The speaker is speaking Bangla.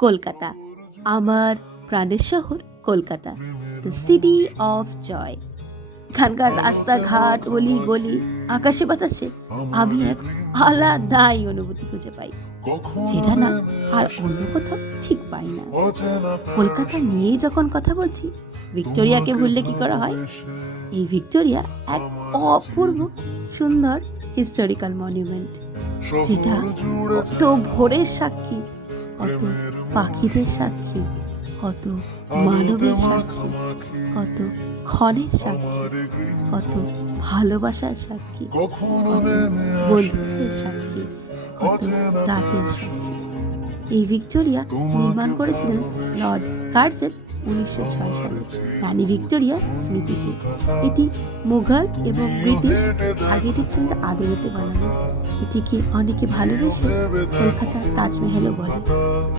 কলকাতা, আমার প্রাণের শহর Kolkata, the city of joy. এখানকার রাস্তাঘাট, অলি গলি, আকাশে বাতাসে আমি এক আলাদাই অনুভূতি খুঁজে পাই, যেটা না আর অন্য কোথাও ঠিক পাই না। কলকাতা নিয়েই যখন কথা বলছি, ভিক্টোরিয়াকে ভুললে কি করা হয়? এই ভিক্টোরিয়া এক অপূর্ব সুন্দর হিস্টোরিক্যাল মনিউমেন্ট, যেটা কত ভোরের সাক্ষী, কত পাখিদের সাক্ষী, কত মানবের সাক্ষী, কত ক্ষণের সাক্ষী, কত ভালোবাসার সাক্ষী, কত বন্ধুত্বের সাক্ষী, কত রাতের সাক্ষী। এই ভিক্টোরিয়া নির্মাণ করেছিলেন লর্ড কার্জন 1906 সালে রানী ভিক্টোরিয়া স্মৃতিতে। এটি মুঘল এবং ব্রিটিশ আগেটির জন্য আদরেতে বানানো। এটিকে অনেকে ভালোবেসে কলকাতার তাজমহলও বলে।